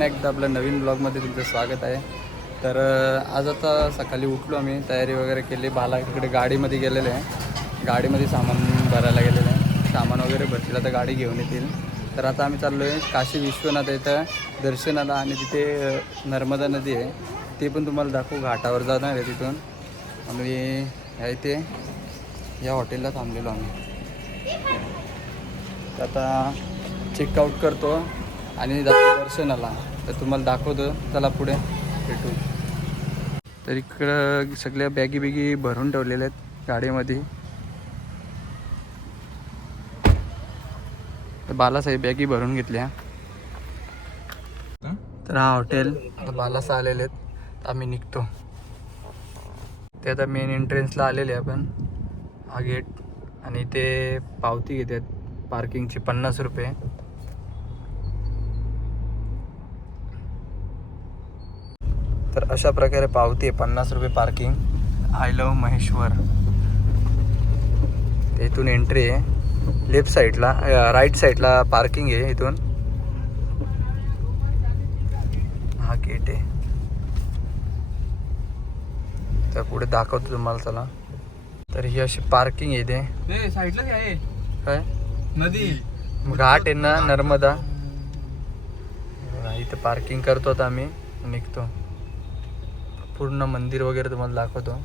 पुन्हा एकदा आपलं नवीन ब्लॉगमध्ये तुमचं स्वागत आहे. तर आज आता सकाळी उठलो आम्ही, तयारी वगैरे केली. बाला इकडे गाडीमध्ये गेलेले आहे, गाडीमध्ये सामान भरायला गेलेलं आहे. सामान वगैरे भरतील तर गाडी घेऊन येतील. तर आता आम्ही चाललो आहे काशी विश्वनाथ इथं दर्शनाला, आणि तिथे नर्मदा नदी आहे, ते पण तुम्हाला दाखवू. घाटावर जाणार आहे तिथून. आम्ही इथे या हॉटेलला थांबलेलो आम्ही. तर आता चेकआउट करतो आणि जातो दर्शनाला. तर तुम्हाला दाखवतो, चला पुढे भेटू. तर इकडं सगळ्या बॅगी बिगी भरून ठेवलेल्या आहेत गाडीमध्ये. तर बालासाहेब बॅगी भरून घेतल्या. तर हा हॉटेल आता बालासा आलेले आहेत. आम्ही निघतो. ते आता मेन एंट्रन्सला आलेले आपण. हा गेट, आणि ते पावती घेतात पार्किंगची 50 रुपये. तर अशा प्रकारे पावती आहे, 50 रुपये पार्किंग. I love Maheshwar. इथून एंट्री आहे. लेफ्ट साईडला राईट साईडला पार्किंग आहे. इथून हा गेट आहे. तर पुढे दाखवतो तुम्हाला, चला. तर ही अशी पार्किंग आहे. ते साईडला काय आहे? काय नदी, घाट आहे ना, नर्मदा. इथं पार्किंग करतो आता आम्ही, निघतो. पूर्ण मंदिर वगैरे तुम्हाला दाखवतो.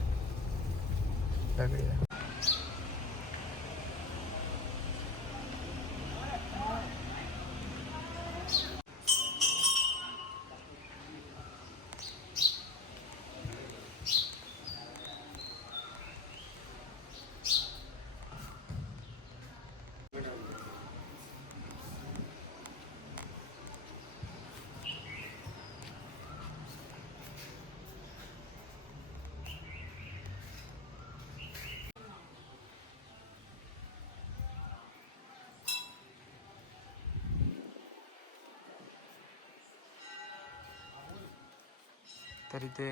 तर इथे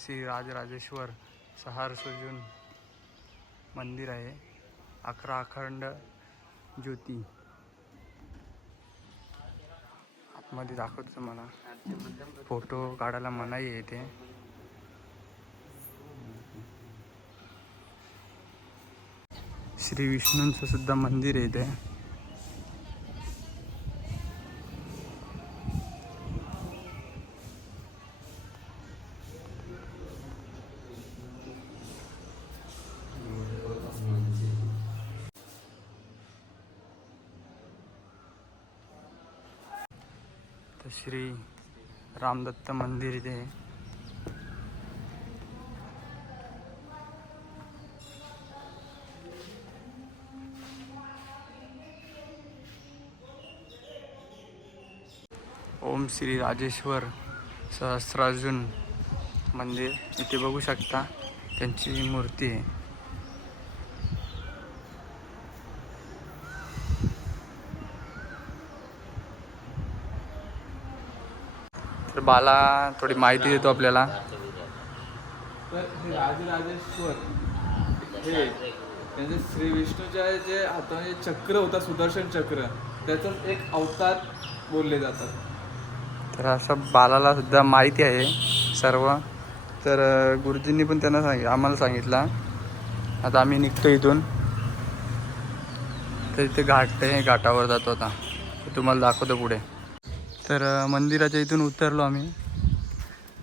श्री राजराजेश्वर सहार सजून मंदिर आहे. 11 अखंड ज्योती. आतमध्ये दाखवतो तुम्हाला. फोटो काढायला मनाई आहे इथे. श्री विष्णूंचं सुद्धा मंदिर आहे इथे. श्री रामदत्त मंदिर इथे. ओम श्री राजेश्वर सहस्रार्जुन मंदिर इथे बघू शकता, त्यांची मूर्ती आहे. तर बाला थोडी माहिती देतो आपल्याला. तर हे राजराजेश्वर हे म्हणजे श्री विष्णूच्या जे हाताने चक्र होता, सुदर्शन चक्र, त्याचाच एक अवतार बोलले जातात. तर असं बालाला सुद्धा माहिती आहे सर्व. तर गुरुजींनी पण त्यांना आम्हाला सांगितलं. आता आम्ही निघतो इथून. तर इथे घाट आहे, घाटावर जातो आता. तुम्हाला दाखवतो पुढे. तर मंदिराच्या इथून उतरलो आम्ही.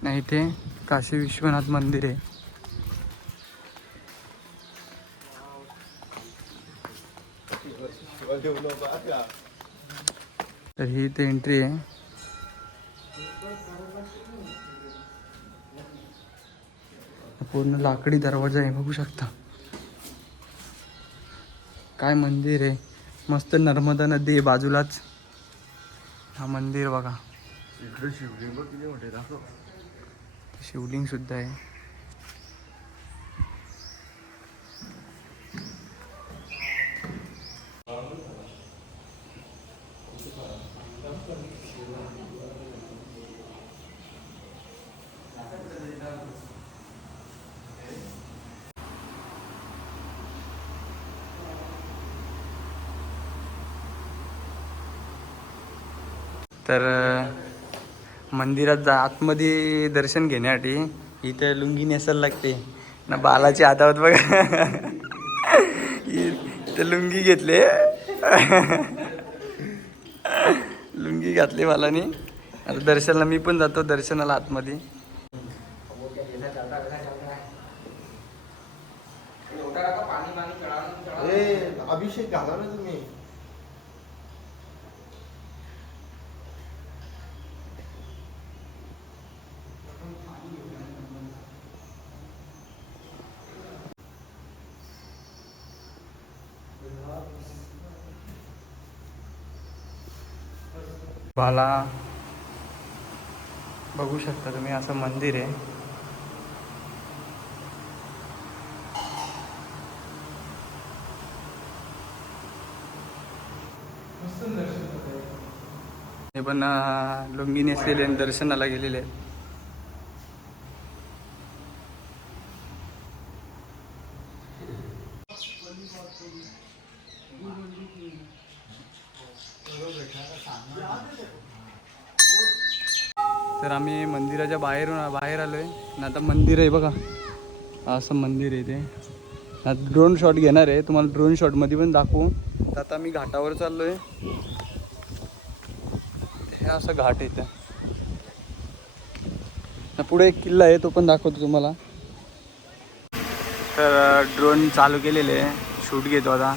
नाही, इथे काशी विश्वनाथ मंदिर आहे. तर ही इथे एंट्री आहे. पूर्ण लाकडी दरवाजा आहे, बघू शकता. काय मंदिर आहे, मस्त. नर्मदा नदी आहे बाजूलाच. हा मंदिर बघा. इकडे शिवलिंग किती मोठे दाखव. शिवलिंग सुद्धा आहे. तर मंदिरात आतमध्ये दर्शन घेण्यासाठी इथे लुंगी नेसायला लागते ना. बालाची हातावत बघा इथे लुंगी घेतले लुंगी घातली बालानी. आता दर्शनाला मी पण जातो दर्शनाला आतमध्ये. अभिषेक घाला ना तुम्ही. बाला बघू शकता तुम्ही, असं मंदिर आहे. हे पण लुंगी नेसलेले आणि दर्शनाला गेलेले आहेत. तर आम्ही मंदिराच्या बाहेर आलोय आणि आता मंदिर आहे बघा, असं मंदिर आहे ते. आता ड्रोन शॉट घेणार आहे, तुम्हाला ड्रोन शॉटमध्ये पण दाखवू. तर आता आम्ही घाटावर चाललोय. हे असं घाट येतं, पुढे एक किल्ला आहे तो पण दाखवतो तुम्हाला. तर ड्रोन चालू केलेले आहे, शूट घेतो आता.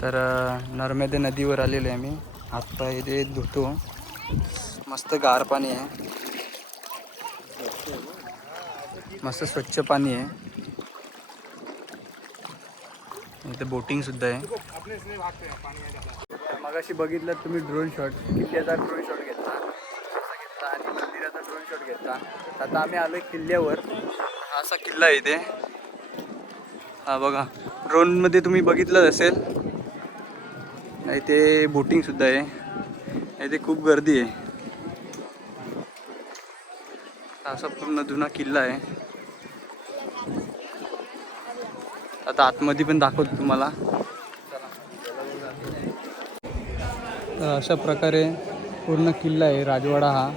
तर नर्मदा नदीवर आलेलो आहे आम्ही. हातपाय इथे धुतो, मस्त गार पाणी आहे, मस्त स्वच्छ पाणी आहे. इथे बोटिंग सुद्धा आहे. मगाशी बघितलं तुम्ही ड्रोन शॉट, किल्ल्याचा ड्रोन शॉट घेतला आणि मंदिराचा ड्रोन शॉट घेतला. आता आम्ही आलोय किल्ल्यावर. हा असा किल्ला आहे इथे, हा बघा. ड्रोनमध्ये तुम्ही बघितलंच असेल. इथे बोटिंग सुद्धा आहे. इथे खूप गर्दी आहे. असा पूर्ण जुना किल्ला आहे. आता आतमध्ये पण दाखवतो तुम्हाला. अशा प्रकारे पूर्ण किल्ला आहे राजवाडा हा.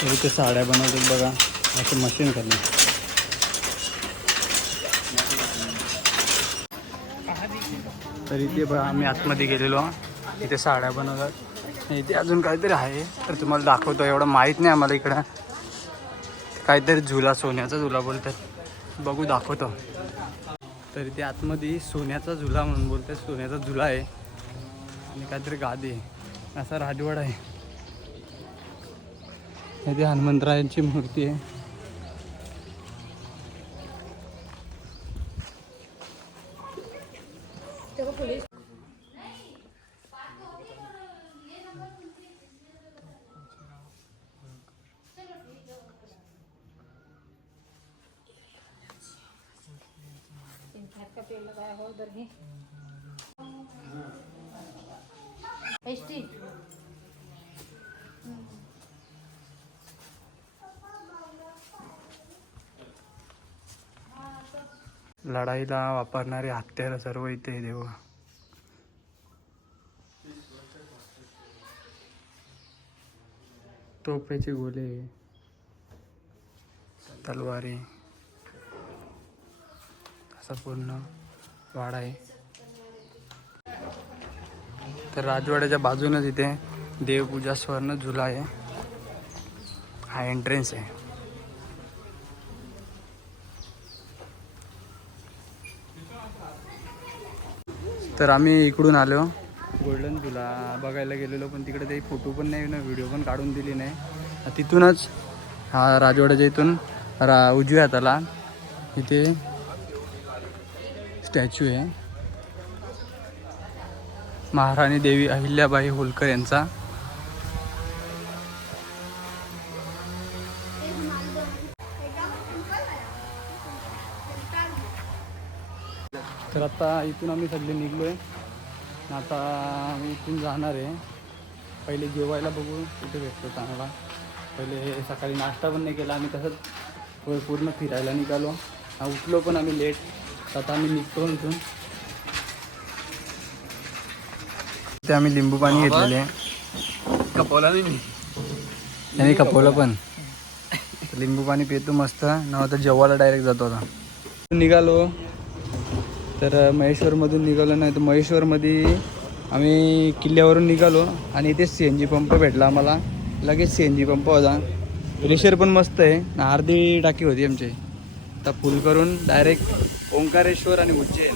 तर इथे साड्या बनवतात बघा, असं मशीन खाली. तर इथे बघा आम्ही आतमध्ये गेलेलो, इथे साड्या बनवतात. इथे अजून काहीतरी आहे, तर तुम्हाला दाखवतो. एवढं माहीत नाही आम्हाला इकडं. काहीतरी झुला, सोन्याचा झुला बोलतात, बघू दाखवतो. तर इथे आतमध्ये सोन्याचा झुला म्हणून बोलतात, सोन्याचा झुला आहे. आणि काहीतरी गादी आहे, असा राजवाडा आहे. इथे हनुमंतरायांची मूर्ती आहे. लढाईला वापरणारे हत्यार सर्व इथे आहे देवा. तोफेचे गोले, तलवारी, असा पूर्ण वाडा आहे. तर राजवाड्याच्या बाजूनच इथे देवपूजा स्वर्ण झुला आहे. हा एंट्रन्स आहे. तर आम्ही इकडून आलो, गोल्डन झुला बघायला गेलेलो, पण तिकडे काही फोटो पण नाही ना, व्हिडिओ पण काढून दिली नाही. तिथूनच हा राजवाड्याच्या इथून उजव्या हाताला इथे स्टॅच्यू आहे महाराणी देवी अहिल्याबाई होलकर यांचा. तर आता इथून आम्ही सगळे निघलो आहे. आता आम्ही इथून जाणार आहे. पहिले जेवायला बघू कुठे भेटतो चांगला. पहिले सकाळी नाश्ता पण नाही केला आम्ही, तसंच पूर्ण फिरायला निघालो. उठलो पण आम्ही लेट. आता आम्ही निघतो इथून. ते आम्ही लिंबू पाणी घेतलेले, कपवला नाही मी, आणि कपवलं पण. लिंबू पाणी पितो मस्त. न आता जेवायला डायरेक्ट जातो. आता निघालो तर महेश्वरमधून निघालो नाही तर महेश्वरमध्ये आम्ही किल्ल्यावरून निघालो आणि इथे CNG पंप भेटला आम्हाला. लगेच CNG पंप होता. रेशर पण मस्त आहे. अर्धी टाकी होती आमची. आता फुल करून डायरेक्ट ओंकारेश्वर आणि उज्जैन.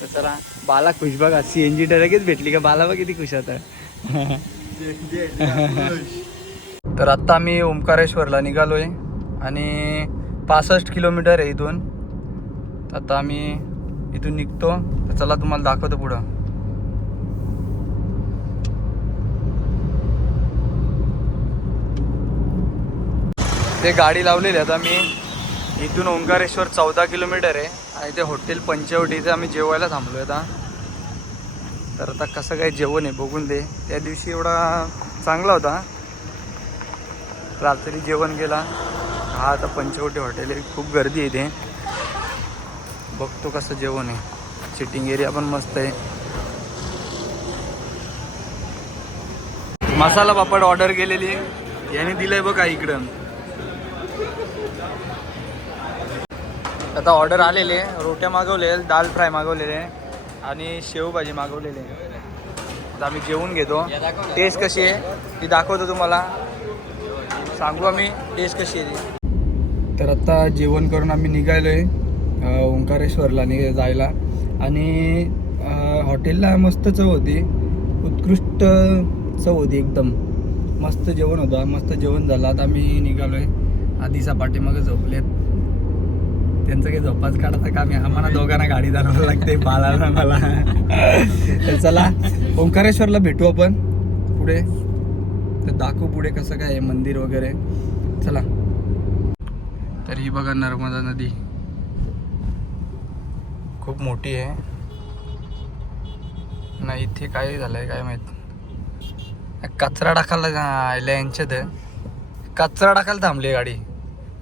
तर चला, बाला खुश बघा, CNG लगेच भेटली का बाला बघ किती खुश आता. तर आत्ता आम्ही ओंकारेश्वरला निघालो आहे आणि 65 किलोमीटर आहे इथून. आता आम्ही इथून निघतो. तर चला तुम्हाला दाखवतो पुढं. ते गाडी लावलेली आता मी इथून ओंकारेश्वर 14 किलोमीटर आहे आणि ते हॉटेल पंचवटी इथे आम्ही जेवायला थांबलो आता. तर आता कसं काय जेवण आहे बघून दे. त्या दिवशी एवढा चांगला होता, रात्री जेवण गेला. हा आता पंचवटी हॉटेल आहे, खूप गर्दी आहे इथे. बघतो कसं जेवण आहे. सिटिंग एरिया पण मस्त आहे. मसाला पापड ऑर्डर केलेली याने दिलंय बघा इकडं. आता ऑर्डर आलेले, रोट्या मागवले, दाल फ्राय मागवलेले आणि शेवभाजी मागवलेली. आता आम्ही जेवून घेतो. टेस्ट कशी आहे ती दाखवतो तुम्हाला, सांगू आम्ही टेस्ट कशी आहे ती. तर आता जेवण करून आम्ही निघालो आहे ओंकारेश्वरला जायला. आणि हॉटेलला मस्त चव होती, उत्कृष्ट चव होती, एकदम मस्त जेवण होतं. मस्त जेवण झालं. आता आम्ही निघालो आहे. आधीचा पाठीमागं झोपलेत. त्यांचं काही झोपाच काढायचं काम आहे. आम्हाला दोघांना गाडी चालवायला लागते, बाळाला मला. तर चला ओंकारेश्वरला भेटू आपण पुढे. तर दाखवू पुढे कसं काय आहे मंदिर वगैरे. चला. तर ही बघा नर्मदा नदी खूप मोठी आहे ना. इथे काय झालंय काय माहित. कचरा टाकायला आल्या यांच्यात, कचरा टाकायला थांबली गाडी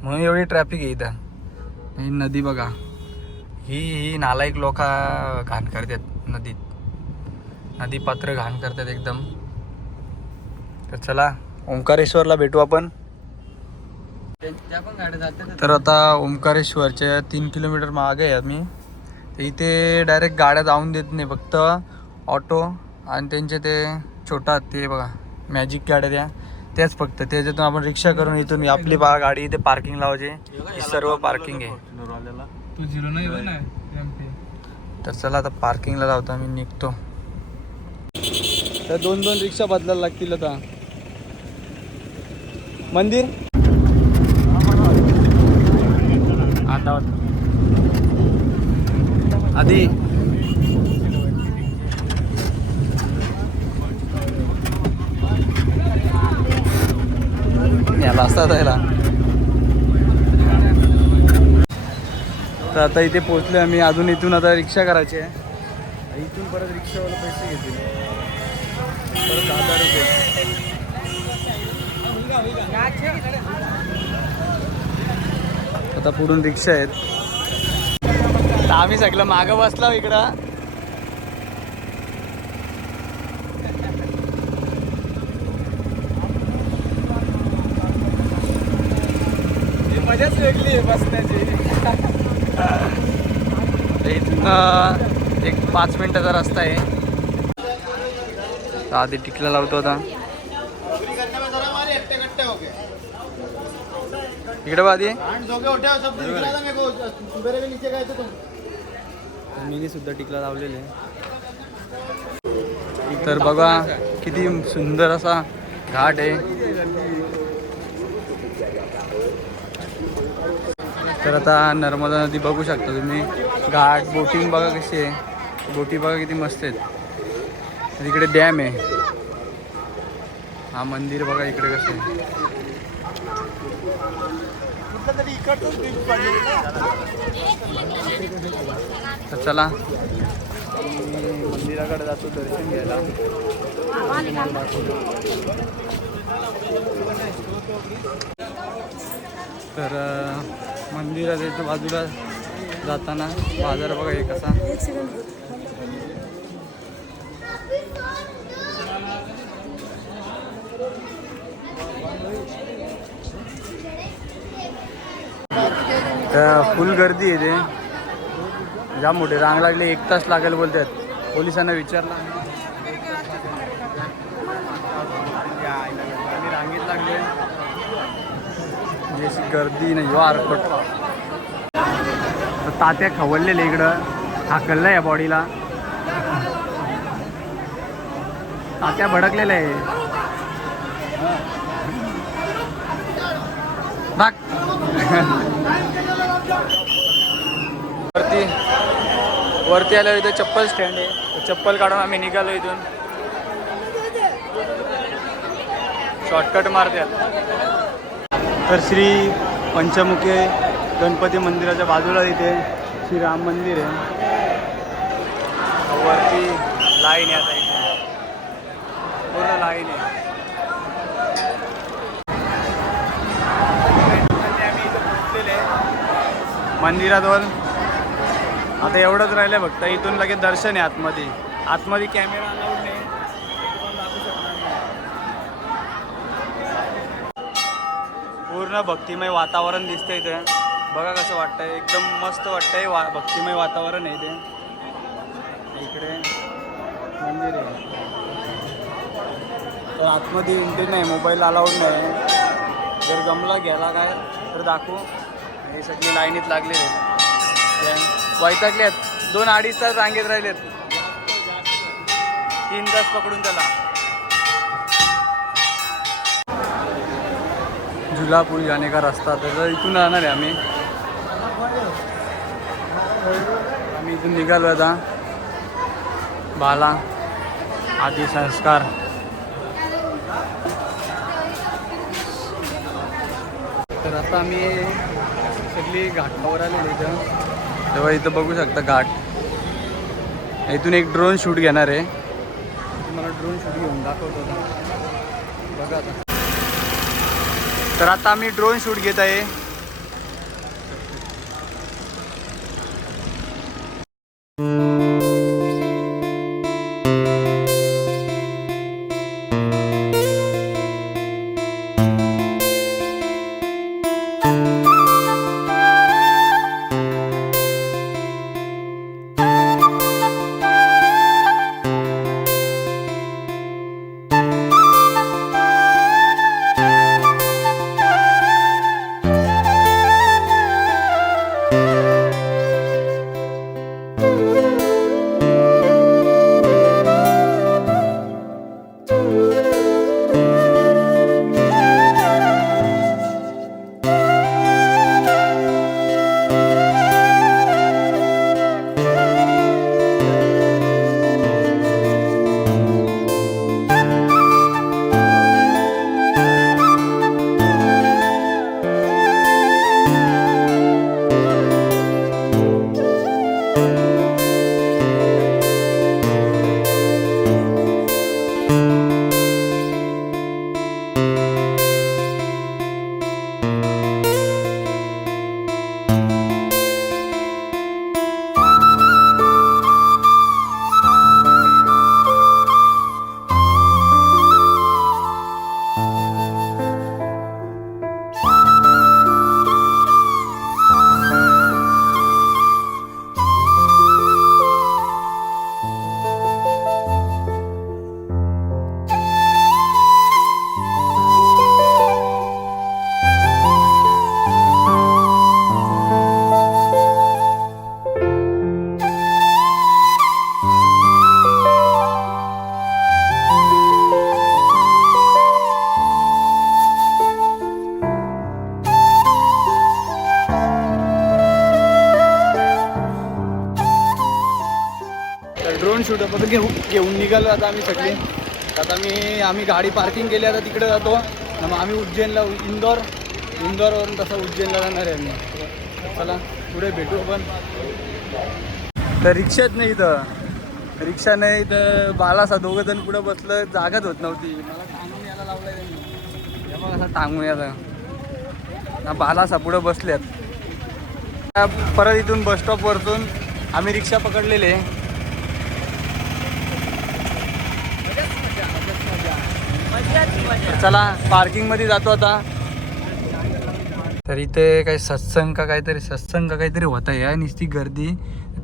म्हणून एवढी ट्रॅफिक आहे इथं. ही नदी बघा, ही नालायक लोक घाण करतात नदीत. नदी पात्र घाण करतात एकदम. तर चला ओंकारेश्वरला भेटू आपण. तर आता ओंकारेश्वरच्या 3 किलोमीटर मागे आहे आम्ही. तर इथे डायरेक्ट गाड्या जाऊन देत नाही, फक्त ऑटो आणि त्यांचे ते छोटा ते बघा मॅजिक गाड्या त्याच फक्त. त्याच्यातून आपण रिक्षा करून इथून आपली गाडी इथे पार्किंग लावायची. ही सर्व पार्किंग आहे. तू 0 नाही हो ना. तर चला आता पार्किंगला लावतो आम्ही, निघतो. तर 2-2 रिक्षा बदलायला लागतील आता. मंदिर आधी याला असतात याला. तर आता इथे पोहोचले आम्ही. अजून इथून आता रिक्षा करायची आहे. इथून परत रिक्षावाला पैसे घेतील परत 1000 रुपये. आता पुढून रिक्षा आहेत. तर आम्ही सगळं मागं बसलो इकडं. मजाच वेगळी आहे बसण्याची. इथनं एक 5 मिनिटाचा रस्ता आहे. तर आधी टिकला लावतो आता. इकडे बा आधी मी सुद्धा टिकला लावलेले. तर बघा किती सुंदर असा घाट आहे. तर आता नर्मदा नदी बघू शकता तुम्ही. घाट बोटिंग बघा कशी आहे. बोटी बघा किती मस्त आहेत. तिकडे डॅम आहे. हा मंदिर बघा इकडे कसं आहे. तर चला मंदिराकडे जातो दर्शन घ्यायला. तर मंदिराच्या बाजूला जाताना बाजार बघा हे कसा. फुल गर्दी आहे ते. जाम मोठी रांग लागली. 1 तास लागेल बोलतात. पोलिसांना विचारला आम्ही रांगेत लागले. जशी गर्दी नाही हो आरपट. तात्या खवळलेले इकडं. हाकललं या बॉडीला. तात्या भडकलेलं आहे. बाग वरती आल्यावर इथं चप्पल स्टँड आहे. चप्पल काढून आम्ही निघालो इथून. शॉर्टकट मारतात. तर श्री पंचमुखी गणपती मंदिराच्या बाजूला इथे श्री राम मंदिर आहे. वरती लाईन आहे आता इथे. पूर्ण लाईन आहे. आम्ही इथं पोहोचलेले मंदिराजवळ. आता एवढंच राहिलं फक्त. इथून लगेच दर्शन आहे आतमध्ये. आतमध्ये कॅमेरा अलाउड नाही. पूर्ण भक्तिमय वातावरण दिसतंय इथे. बघा कसं वाटतंय. एकदम मस्त वाटतंय. भक्तिमय वातावरण आहे इथे. इकडे मंदिर आहे. तर आतमध्ये एंट्री नाही. मोबाईल अलाउड नाही. जर जमला गेला काय तर दाखवू. हे सगळे लाईनीत लागलेले आहेत. वैतागले आहेत. 2-2.5 तास रांगेत राहिलेत. 3 तास पकडून त्याला. झुला पूल जाने का रास्ता. तर इथून राहणार आहे आम्ही इथून निघालो आता. बाला आदी संस्कार. तर आता आम्ही सगळी घाटावर आलेली इथं. तेव्हा इथं बघू शकता घाट. इथून एक ड्रोन शूट घेणार आहे. तुम्हाला ड्रोन शूट घेऊन दाखवतो बघा आता. तर आता आम्ही ड्रोन शूट घेत आहे. शूट पण घेऊन निघालो आता आम्ही सगळे. आता आम्ही गाडी पार्किंग केली, आता तिकडे जातो. मग आम्ही उज्जैनला इंदोरवरून तसं उज्जैनला जाणार आहे आम्ही. चला पुढे भेटू आपण. तर रिक्षाच नाही इथं, रिक्षा नाही तर बालासा दोघं जण पुढे बसलं, जागाच होत नव्हती. मला टांगून यायला लावलं त्यांनी, हे बघ असं टांगून यायला. बालासा पुढे बसल्यात. परत इथून बसस्टॉपवरतून आम्ही रिक्षा पकडलेले. चला पार्किंगमध्ये जातो आता. तर इथे काही सत्संग का काहीतरी होत आहे, नुसती गर्दी.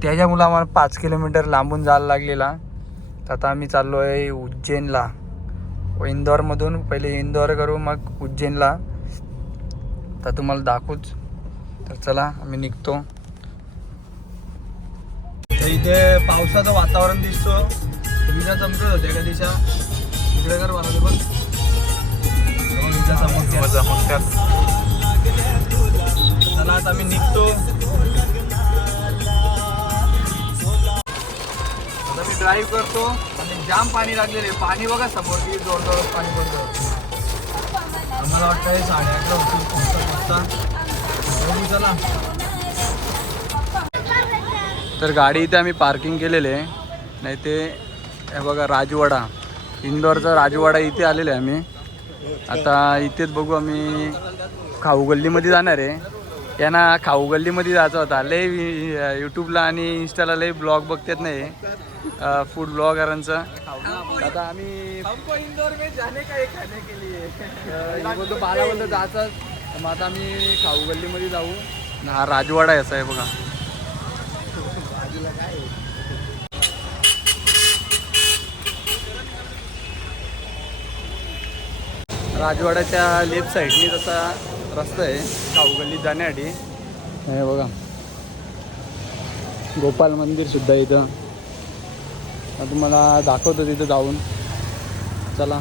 त्याच्यामुळं आम्हाला 5 किलोमीटर लांबून जायला लागलेला. तर आता आम्ही चाललो आहे उज्जैनला. इंदोरमधून पहिले इंदोर करू, मग उज्जैनला. तर तुम्हाला दाखवूच. तर चला आम्ही निघतो. तर इथे पावसाचं वातावरण दिसतो. विजा चमकत होत्या का दिशा इकडे कर बनवले पण चला आता आम्ही निघतो. आता मी ड्राईव्ह करतो आणि जाम पाणी लागलेले. पाणी बघा समोर की जोरदार पाणी पडतं. आम्हाला वाटतं 11:30 होतील पोहोचता. चला तर गाडी इथे आम्ही पार्किंग केलेले आहे. नाही ते हे बघा राजवाडा, इंदोरचा राजवाडा इथे आलेले आहे आम्ही. आता इथेच बघू. आम्ही खाऊ गल्लीमध्ये जाणार आहे. यांना खाऊ गल्लीमध्ये जायचं होता. लय यूट्यूबला आणि इंस्टाला लय ब्लॉग बघतात नाही फूड ब्लॉगरांचं. आता आम्ही इंदोर में जाने का खाने के लिए बोलतो, बाला बोलतो जायचं. मग आता आम्ही खाऊ गल्लीमध्ये जाऊ. हा राजवाडा याचा आहे बघा. राजवाड्याच्या लेफ्ट साईडनी तसा रस्ता आहे खाऊ गल्लीत जाण्यासाठी. हे बघा गोपाल मंदिर सुद्धा इथं. तुम्हाला दाखवतो तिथं जाऊन. चला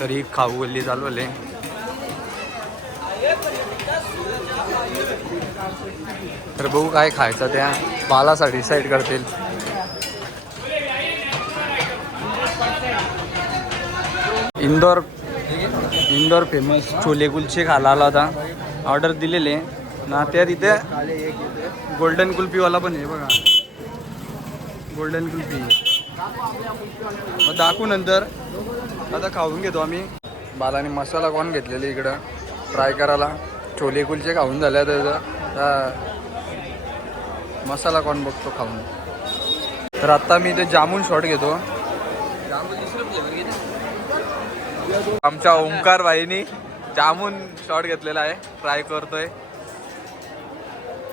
तरी खाऊ गल्ली चालवले. तर बघू काय खायचं त्या बालासाठी डिसाईड करतील. इंदोर फेमस छोले कुलचे खायला आला होता. ऑर्डर दिलेले ना. त्या तिथे गोल्डन कुल्फीवाला पण आहे बघा. गोल्डन कुल्फी मग दाखवू नंतर. आता खाऊन घेतो आम्ही. बालाने मसाला कॉर्न घेतलेले इकडं ट्राय करायला. छोले कुलचे खाऊन झाले त्याचा मसाला कॉर्न बघतो खाऊन. तर आत्ता मी इथे जामून शॉट घेतो. आमच्या ओंकार भाईनी जामून शॉट घेतलेला आहे, ट्राय करतोय.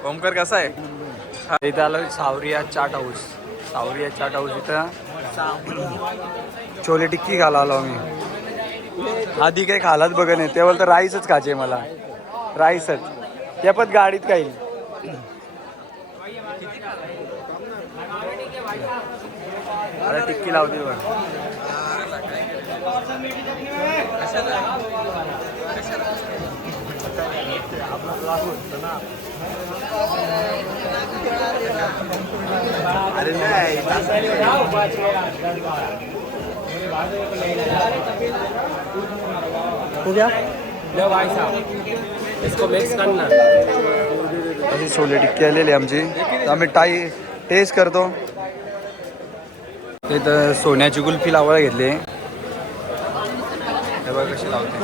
ओंकार कसा आहे? इथं आलो सावरिया चाट हाऊस. सावरिया चाट हाऊस इथं छोले टिक्की खायला आलो आम्ही. आधी काही खालाच बघा नाही तेव्हा तर राईसच खायचे मला. राईसच त्या पण गाडीत काही. अरे टिक्की लावते बघ. अरे नाही हो गया इसको मिक्स करना. अशी छोले टिक्की आलेली आमची. आम्ही टेस्ट करतो. इथं सोन्याची कुल्फी लावायला घेतली. हे बघा कशी लावते.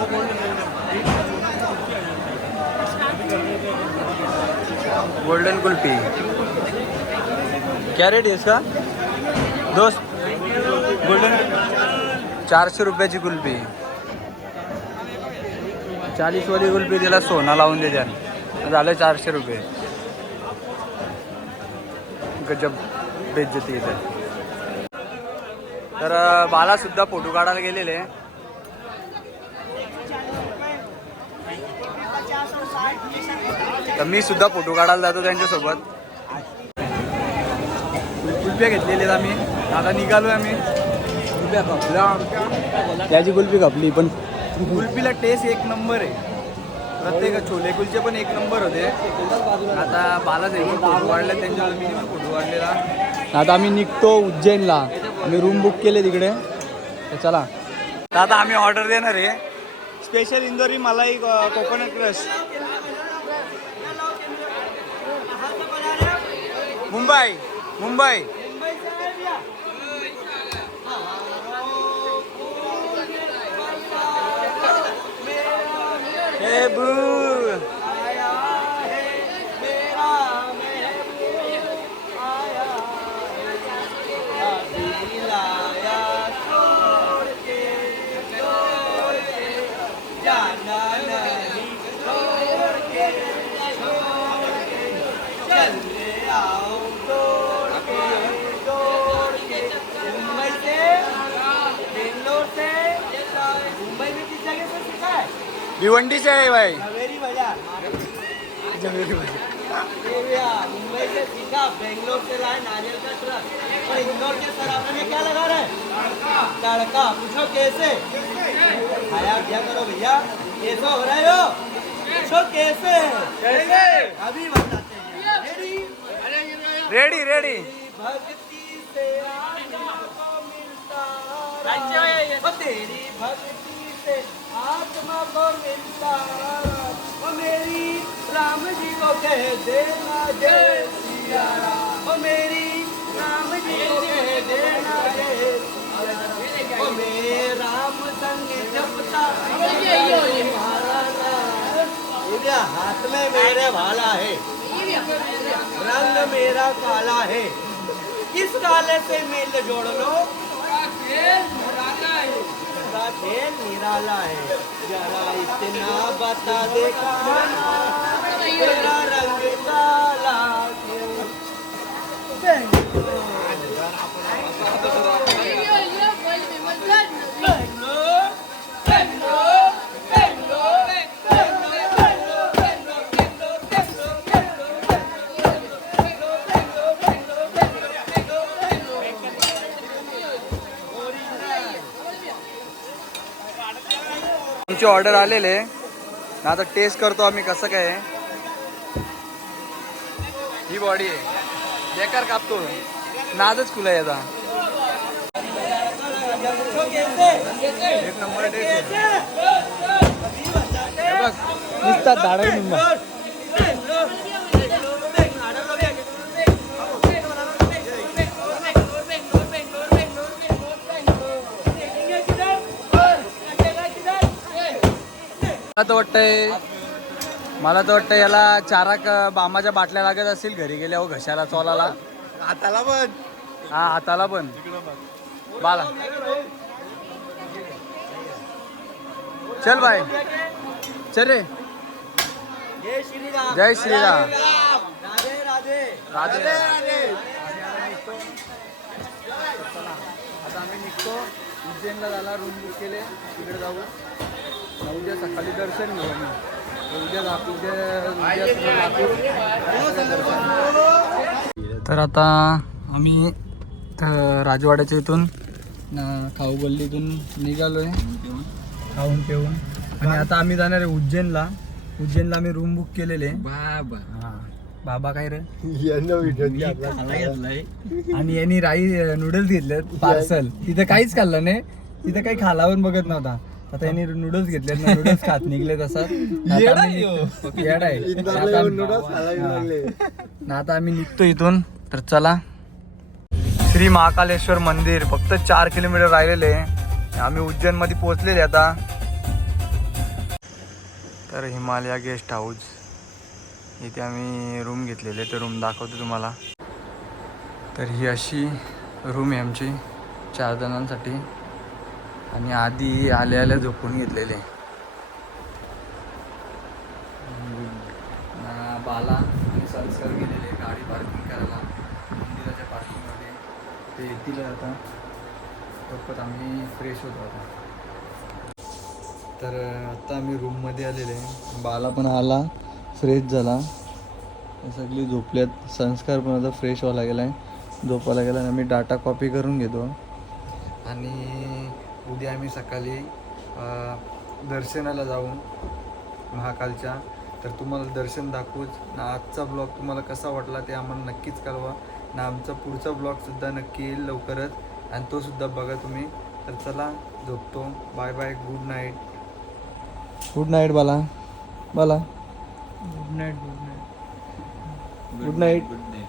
गोल्डन कुल्फी क्या रेट है इसका दोस्त? गोल्डन 400 रुपयाची कुल्फी. 40 वाली कुल्फी त्याला सोना लावून दे द्या. झालं 400 रुपये. गजब बेइज्जती इथे. तर बाला सुद्धा फोटो काढायला गेलेले. तर मी सुद्धा फोटो काढायला जातो त्यांच्यासोबत. कुल्फ्या घेतलेल्या आम्ही. आता निघालोय आम्ही. कुल्फ्या खपल्या. त्याची कुल्फी खपली पण कुल्फीला टेस्ट एक नंबर आहे. प्रत्येक छोले कुलचे पण एक नंबर होते. आता बालाजी पण फोटो काढले त्यांच्यावर, मी पण फोटो काढलेला. आता आम्ही निघतो उज्जैनला. आम्ही रूम बुक केले तिकडे, तर चला. तर आता आम्ही ऑर्डर देणार आहे स्पेशल इंदोरी मलाई कोकोनट क्रश. मुंबई मुंबई हे बू भिवंडी से है भाई. झवेरी बाजार मुंबई से सीखा, बेंगलोर से लाए नारियल का ट्रक और इंदौर के सराफे में क्या लगा रहे तड़का. पूछो कैसे खाया क्या करो भैया, कैसे हो रहे हो, पूछो कैसे कैसे अभी बताते हैं. Ready ready. भक्ति से आत्मा को मिलता वो तेरी भक्ति से आत्मा को मिलता. वो मेरी राम जी को कह देना जय सिया राम. वो मेरी राम जी को कह देना जय सिया राम. वो मेरे राम संग जपता तुम्हारा नाम. मेरे हाथ में मेरे भाला है, रंग मेरा काला है. इस काले से मिल जोड़ लो, खेल निराला है. जरा इतना बता दे काना, तेरा रंग काला क्यों. आमची ऑर्डर आलेले आहे. आता टेस्ट करतो आम्ही कसं काय आहे. ही बॉडी आहे बेकार कापतो, नादच खुला आहे आता. एक नंबर टेस्ट आहे. हे बघ नुसता धाडा निंबा. मला तर वाटतंय याला चाराक बामाच्या बाटल्या लागत असतील घरी गेल्यावर घशाला चोलाला. हाताला पण. हा हाताला पण. बाला चल बाय चल रे. जय श्री राम. जय श्रीराम. राधे राधे राधे. आता आम्ही निघतो उज्जैनला झाला. रूम बुक केले, तिकडे जाऊ. उद्या सकाळी दर्शन घेऊ आम्ही. तर आता आम्ही राजवाड्याच्या इथून खाऊ गल्लीतून निघालो आहे खाऊन पिऊन. आणि आता आम्ही जाणार आहे उज्जैनला. उज्जैनला आम्ही रूम बुक केलेले. बाबा बाबा काय रे. आणि यांनी नूडल्स घेतलेत पार्सल. तिथं काहीच खाल्लं नाही, तिथं काही खालावून बघत नव्हता. आता यांनी नूडल्स घेतलेत ना, नूडल्स खात निघले तसंच. आता आम्ही निघतो इथून. तर चला. श्री महाकालेश्वर मंदिर फक्त 4 किलोमीटर राहिलेले. आम्ही उज्जैन मध्ये पोहोचलेले आता. तर हिमालया गेस्ट हाऊस इथे आम्ही रूम घेतलेले, तर रूम दाखवतो तुम्हाला. तर ही अशी रूम आहे आमची 4 जणांसाठी. आणि आधी आल्या झोपून घेतलेले. बाला आणि संस्कार गेलेले गाडी पार्किंग करायला मंदिराच्या पार्किंगमध्ये. ते येतील आता फक्त आम्ही फ्रेश होतो आता. तर आता आम्ही रूममध्ये आलेले. बाला पण आला, फ्रेश झाला. सगळी झोपल्यात. संस्कार पण आता फ्रेश व्हायला गेला आहे, झोपायला गेला. आम्ही डाटा कॉपी करून घेतो. आणि उद्या आम्ही सकाळी दर्शनाला जाऊ. महाकालच्या. तर तुम्हाला दर्शन दाखवूच ना. आजचा ब्लॉग तुम्हाला कसा वाटला ते आम्हाला नक्कीच कळवा ना. आमचा पुढचा ब्लॉगसुद्धा नक्की येईल लवकरच आणि तोसुद्धा बघा तुम्ही. तर चला झोपतो. Bye bye. Good night. Good night बाला. बाला good night. Good night. Good night.